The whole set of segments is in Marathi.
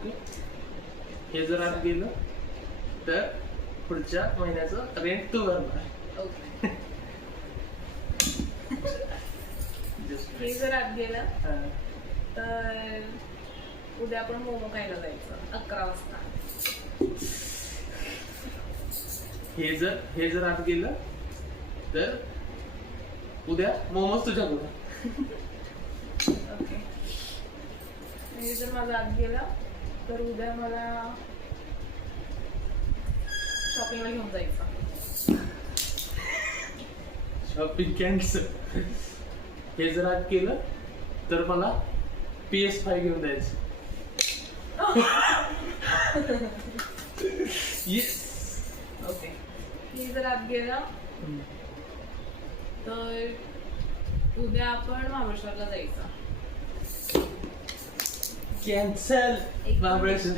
ओके. हे जर आत गेलं तर पुढच्या महिन्याचं रेंट तू भरणार. ओके. हे जर आत गेलं तर उद्या आपण मोमो खायला जायचं 11 वाजता. हे जर आत गेलं तर उद्या मोमोज तुझ्याकडून. ओके. हे जर माझं आत गेलं तर उद्या मला शॉपिंगला घेऊन जायचं. Shopping cancel. हे जर आत केलं तर मला PS5 घेऊन द्यायचं. येस. ओके. हे जर आत गेलं तर उद्या आपण महाबळेश्वरला जायचं. कॅन्सल. महाबळेश्वर.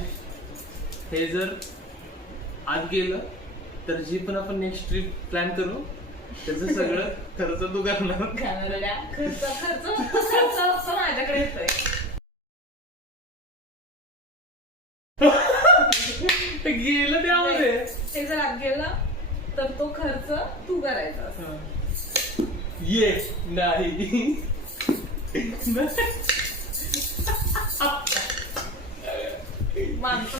हे जर आत गेलं तर जी पण आपण नेक्स्ट ट्रिप प्लॅन करू त्याचं सगळं खर्च तू करणार. खर्च माझ्याकडे येतोय. गेलं त्यामध्ये. हे जर आत गेलं तर तो खर्च तू करायचा. ये नाही. माणसं